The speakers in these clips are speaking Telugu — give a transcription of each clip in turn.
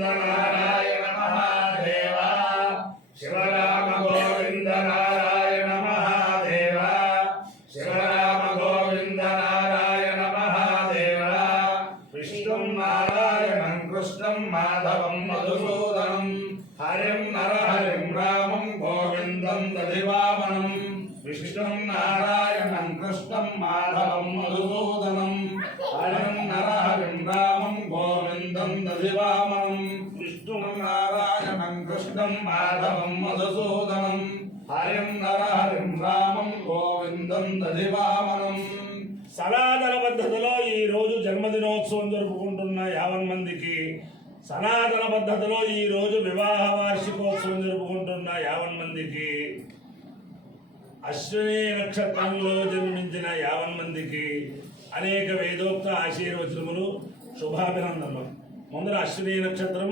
గోవింద నారాయణ మహాదేవ శివరామ గోవింద నారాయణ మహాదేవ శివరామ గోవింద నారాయణ మహాదేవ విష్ణుం నారాయణం కృష్ణం మాధవం మధుసూదనం హరిం నరహరిం రామం గోవిందం దధివామనం విష్ణుం నారాయణం కృష్ణం మాధవం మధుసూదనం హరిం నరహరిం రామం గోవిందం దధివామనం విష్ణుం నారాయణం కృష్ణం మాధవం మధుసూదనం హరిం నరహరిం రామం గోవిందం దధివామనం. సనాతన పద్ధతిలో ఈ రోజు జన్మదినోత్సవం జరుపుకుంటున్న 50 మందికి, సనాతన పద్ధతిలో ఈ రోజు వివాహ వార్షికోత్సవం జరుపుకుంటున్న 50 మందికి, అశ్విని నక్షత్రంలో జన్మించిన 50 మందికి అనేక వేదోక్త ఆశీర్వచనములు, శుభాభినందనలు. ముందర అశ్విని నక్షత్రం,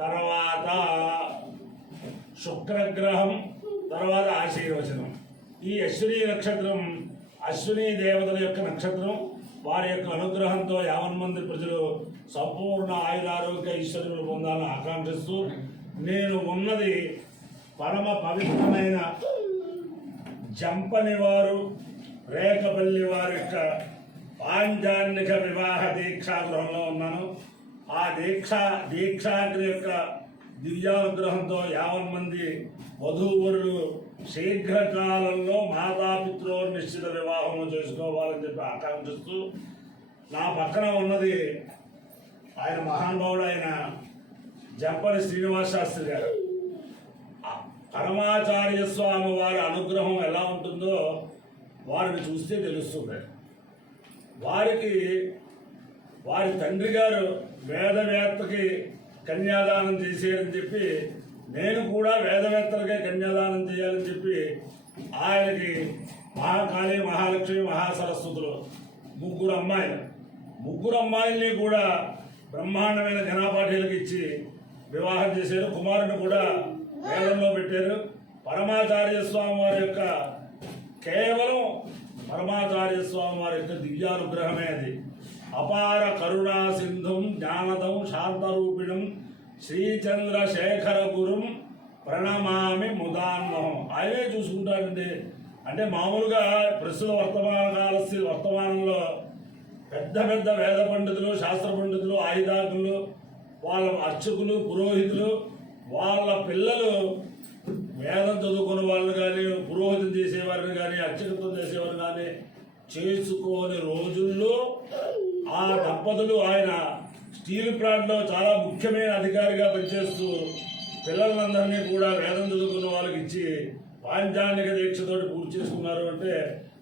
తర్వాత శుక్రగ్రహం, తర్వాత ఆశీర్వచనం. ఈ అశ్విని నక్షత్రం అశ్విని దేవతల యొక్క నక్షత్రం. వారి యొక్క అనుగ్రహంతో 50 మంది ప్రజలు సంపూర్ణ ఆయురారోగ్య ఐశ్వర్యములు పొందాలని ఆకాంక్షిస్తూ, నేను ఉన్నది పరమ పవిత్రమైన జంపని వారు రేకపల్లి వారి యొక్క పాంచాన్నిక వివాహ దీక్షాగృహంలో ఉన్నాను. ఆ దీక్షాగ్ని యొక్క దివ్యానుగ్రహంతో 50 మంది వధూవరులు శీఘ్రకాలంలో మాతాపిత్రో నిశ్చిత వివాహం చేసుకోవాలని చెప్పి ఆకాంక్షిస్తూ, నా పక్కన ఉన్నది ఆయన మహానుభావుడు అయిన జంపని శ్రీనివాస శాస్త్రి గారు. పరమాచార్య స్వామి వారి అనుగ్రహం ఎలా ఉంటుందో వారిని చూస్తే తెలుస్తుంది. వారి తండ్రి గారు వేదవేత్తకి కన్యాదానం చేసేయని చెప్పి, నేను కూడా వేదవేత్తలకే కన్యాదానం చేయాలని చెప్పి ఆయనకి మహాకాళి, మహాలక్ష్మి, మహాసరస్వతులు ముగ్గురు అమ్మాయిల్ని కూడా బ్రహ్మాండమైన ఘనాపాఠీలకు ఇచ్చి వివాహం చేశారు. కుమారుని కూడా వేదంలో పెట్టారు. పరమాచార్య స్వామి వారి యొక్క కేవలం పరమాచార్య స్వామి వారి యొక్క దివ్యానుగ్రహమే అది. అపార కరుణా సింధుం జ్ఞానదం శాంతరూపిణం శ్రీచంద్రశేఖర గురుం ప్రణమామి ముదాన్మహం. ఆయనే చూసుకుంటాడండి. అంటే మామూలుగా ప్రస్తుత వర్తమానంలో పెద్ద పెద్ద వేద పండితులు, శాస్త్ర పండితులు, ఆయుధాకులు, వాళ్ళ అర్చకులు, పురోహితులు, వాళ్ళ పిల్లలు వేదం చదువుకున్న వాళ్ళు కానీ, పురోహితం చేసేవారిని కానీ, అర్చకత్వం చేసేవారు కానీ చేసుకోని రోజుల్లో ఆ దంపతులు ఆయన స్టీల్ ప్లాంట్లో చాలా ముఖ్యమైన అధికారిగా పనిచేస్తూ పిల్లలందరినీ కూడా వేదం చదువుకున్న వాళ్ళకి ఇచ్చి పాంచాన్నిక దీక్షతోటి పూర్తి చేసుకున్నారు. అంటే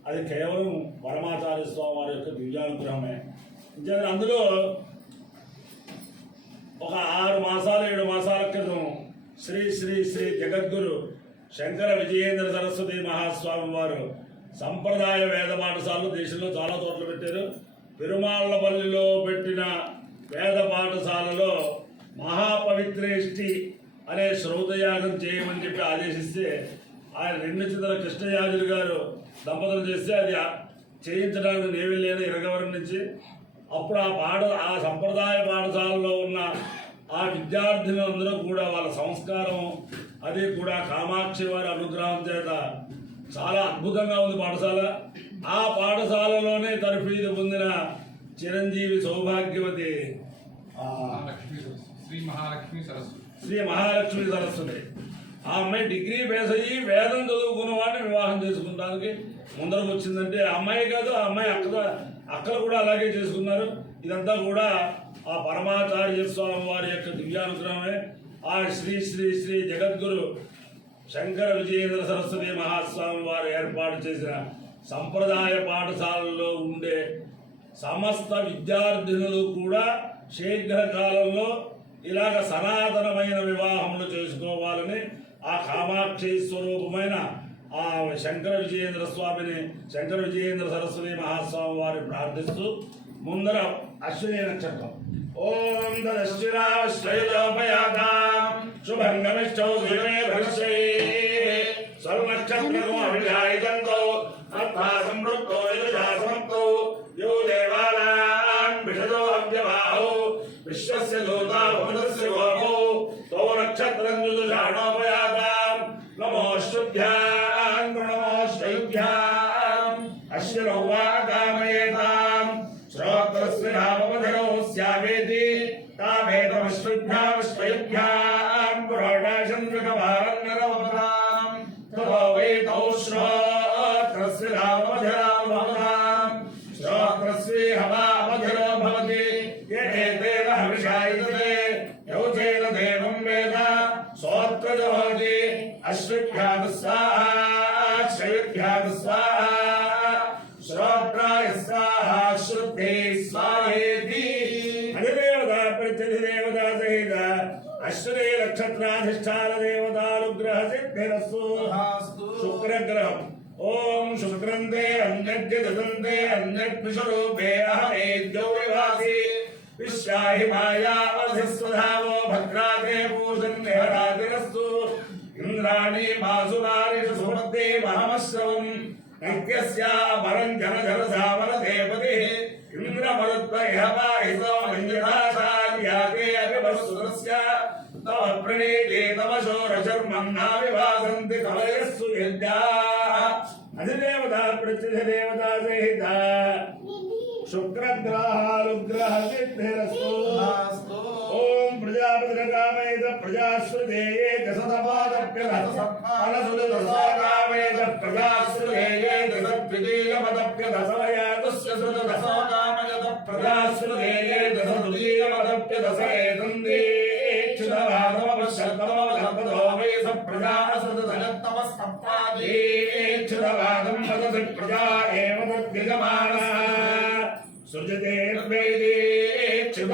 అది కేవలం పరమాచార్య స్వామి వారి యొక్క దివ్యానుగ్రహమే. అందులో ఒక 6 మాసాలు 7 మాసాల క్రితం శ్రీ శ్రీ శ్రీ జగద్గురు శంకర విజయేంద్ర సరస్వతి మహాస్వామి వారు సంప్రదాయ వేద పాఠశాలలు దేశంలో చాలా చోట్ల పెట్టారు. పెరుమాళ్లపల్లిలో పెట్టిన వేద పాఠశాలలో మహాపవిత్రేష్టి అనే శ్రౌతయాగం చేయమని చెప్పి ఆదేశిస్తే ఆయన 2 చింతల కృష్ణయాజులు గారు దంపతులు చేస్తే అది చేయించడానికి నేను వెళ్ళాను ఇరగవరం నుంచి. అప్పుడు ఆ సంప్రదాయ పాఠశాలలో ఉన్న ఆ విద్యార్థులందరూ కూడా వాళ్ళ సంస్కారం అది కూడా కామాక్షి వారి అనుగ్రహం చేత చాలా అద్భుతంగా ఉంది పాఠశాల. ఆ పాఠశాలలోనే తర్ఫీదు పొందిన చిరంజీవి సౌభాగ్యవతి శ్రీ మహాలక్ష్మి సరస్వతి. ఆ అమ్మాయి డిగ్రీ పేస్ అయ్యి వేదం చదువుకున్న వాడిని వివాహం చేసుకుంటానికి ముందరకు వచ్చిందంటే అమ్మాయి కాదు, ఆ అమ్మాయి అక్కలు కూడా అలాగే చేసుకున్నారు. ఇదంతా కూడా ఆ పరమాచార్య స్వామి వారి యొక్క దివ్యానుగ్రహమే. ఆ శ్రీ శ్రీ శ్రీ జగద్గురు శంకర విజయేంద్ర సరస్వతి మహాస్వామి వారు ఏర్పాటు చేసిన సంప్రదాయ పాఠశాలలో ఉండే సమస్త విద్యార్థినులు కూడా శీఘ్రకాలంలో ఇలాగ సనాతనమైన వివాహములు చేసుకోవాలని ఆ కామాక్షి స్వరూపమైన ఆ శంకర విజయేంద్ర సరస్వతి మహాస్వామి వారిని ప్రార్థిస్తూ ముందర అశ్విని నక్షత్రం ఓం దశ్చిరాశ్రయోపయాతాం శుభంగమిష్టౌ శివే భవిష్యే స్వర్ణక్షత్రము అభిజాయితంతో అర్థా సంవృక్తో యజుషా సమక్తో యో దేవానాం విషదో అవ్యవాహో విశ్వస్య దూతావమనస్య గోపో తో నక్షత్రం యుజాణోపయాతాం నమోస్తుభ్యాం నమోస్తైభ్యాం అశ్వినో వా కామయేతాం శ్రోత్రస్య నామమధరో స్యావేతి తావేదమశ్విభ్యాం స్వైభ్యాం పురోడాచంద్రకమారంగరవపదాం తతో వై తౌ శ్రోత్రస్య నామమధరాం భవతాం శ్రోత్రస్య హవామధరో భవతి ఏతేన హవిషాయతే యౌచేన దేవం వేద సోత్రజో భవతి అశ్విభ్యాం స్వాహా శ్రయభ్యాం స్వాహా శ్రోత్రాయ స్వాహా శ్రుతే స్వాహేతి అధిదేవతా ప్రత్యధిదేవతా సహిత అశ్వరే నక్షత్రాధిష్టాన దేవతానుగ్రహ సిద్ధిరస్సు శుక్రగ్రహం ఓం శుక్రంతే అన్యద్యదంతే అన్యద్విషరూపే అహమేద్యో విభాసి విశ్వాహి మాయావధిస్వధావో భద్రాతే పూజన్యరాతిరస్తు ఇంద్రాణి మాసునారిషు సుమతే మహమశ్రవం నైత్యస్యా పరం జన జన సామన దేవతే ఇంద్రమరుద్వయవాహితోమంజనాశార్యాతే అభివస్సురస్య తవ ప్రణీతే తవ శోరశర్మం నావివాసంతి కవయస్సు యజ్ఞా అధిదేవతా ప్రత్యధిదేవతా సహిత శుక్రగ్రహాలుగ్రహ సిద్ధిరస్తు ఓం ప్రజాపతిరకామేత ప్రజాశ్రుతేయే దశతపాదప్యదసకామేత ప్రజాశ్రుతేయే దశద్వితీయపదప్యదసమయాతుస్య సుతదసకామయత ప్రజాశ్రుతేయే దశదుతీయపదప్యదసేతందేక్షుతవాదమపశ్యతమవధర్మదో వై స ప్రజాసృతజగత్తమస్తప్తాదేక్షుతవాదం వదసి ప్రజా ఏవ తద్యజమానః సృజతే వేదేక్షుతవేద్యం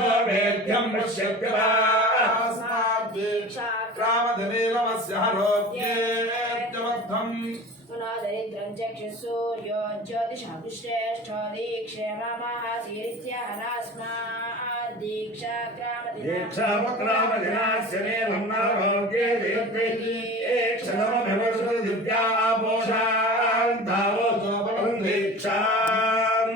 పశ్యత్యవాస్మాద్వేక్షాక్రామధనేలమస్య హరోప్యేత్యవద్ధం దరిద్రం చక్షుసూర్యో జ్యోతిషాభిశ్రేష్ఠో దీక్షామక్రామదినాస్యనే నన్నారోగ్యే దీక్షణమభివృద్ధ్యాపోషాంతావోపరం దీక్షాం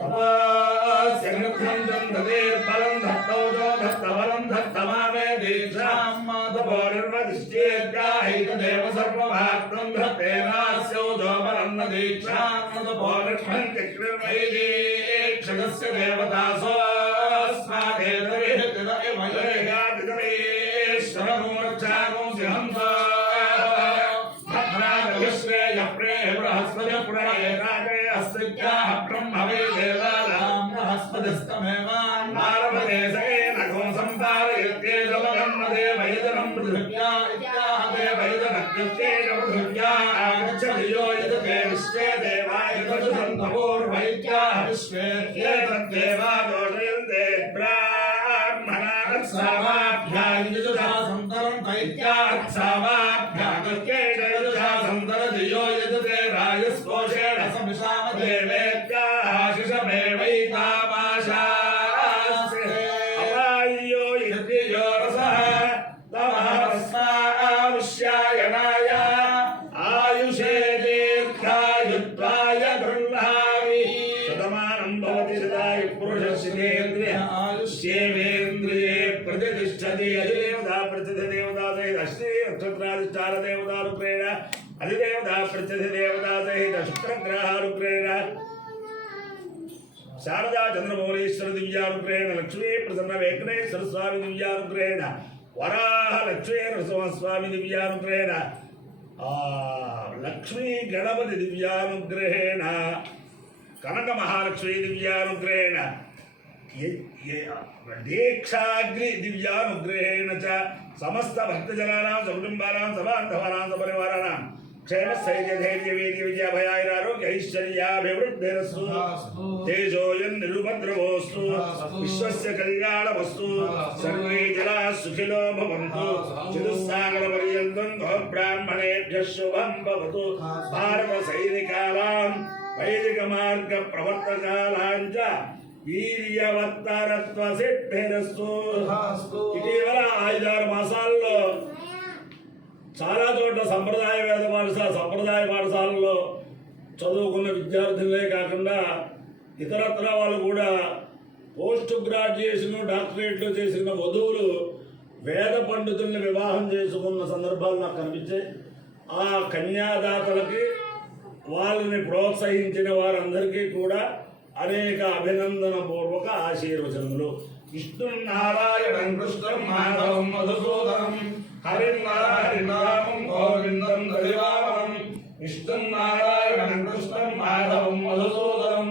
తపస్యనుగ్రం దంధేర్బలం దత్తౌజో దత్తబలం దత్తమామే దీక్షాం మాధవో నిర్వదిష్యేద్యాహితదేవ సర్వమాత్రం ధత్తేనాస్యౌజో బలం దీక్షాం మాధవో నిర్వదిష్యేక్షగస్య దేవతాసో ఆయుష్యేంద్రియే ప్రతిష్టతి అధిదేవతా ప్రతిదేవతా సహిత అశ్వే నక్షత్రాధిష్టాన దేవతానుగ్రహేణ అధిదేవతా ప్రతిదేవతా సహిత శుక్రగ్రహానుగ్రహేణ శారదా చంద్రమౌళీశ్వర దివ్యానుగ్రహేణ లక్ష్మీ ప్రసన్న వెంకటేశ్వర స్వామి దివ్యానుగ్రహేణ వరాహ లక్ష్మీ నరసింహస్వామి దివ్యానుగ్రహేణ లక్ష్మీ గణపతి దివ్యానుగ్రహేణ కనక మహాలక్ష్మీ దివ్యానుగ్రహేణ దీక్షాగ్ని దివ్యానుగ్రహేణ చ సమస్త భక్తజనానాం సకుటుంబానాం సబాంధవానాం సపరివారాణాం క్షేమ స్థైర్య ధైర్య వీర్య విజయాభయారోగ్య ఐశ్వర్యాభివృద్ధిరస్తు తేజోయం నిరుపద్రవోస్తు విశ్వస్య కళ్యాణమస్తు సర్వే జనా సుఖినో భవంతు చతుస్సాగర పర్యంతం బ్రాహ్మణేభ్యః శుభం భవతు భారత సైనికానాం వైదిక మార్గ ప్రవర్తకానాం చ వీర్యవత్తరత్వ సిద్ధిరస్తు. ఇటీవల 5-6 మాసాల్లో చాలా చోట్ల సంప్రదాయ పాఠశాలలో చదువుకున్న విద్యార్థులే కాకుండా ఇతరత్ర వాళ్ళు కూడా పోస్ట్ గ్రాడ్యుయేషన్ డాక్టరేట్లు చేసిన వధువులు వేద పండితుల్ని వివాహం చేసుకున్న సందర్భాలు నాకు కనిపించాయి. ఆ కన్యాదాతలకి వాళ్ళని ప్రోత్సహించిన వారందరికీ కూడా అనేక అభినందన పూర్వక ఆశీర్వచనములు. విష్ణునారాయణం కృష్ణం మాధవం మధుసూదనం హరిం నారాయణం గోవిందం దదివామనం. విష్ణునారాయణం కృష్ణం మాధవం మధుసూదనం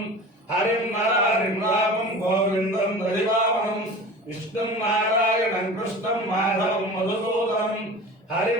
హరిం నారాయణం గోవిందం దదివామనం. విష్ణునారాయణం కృష్ణం మాధవం మధుసూదనం హరిం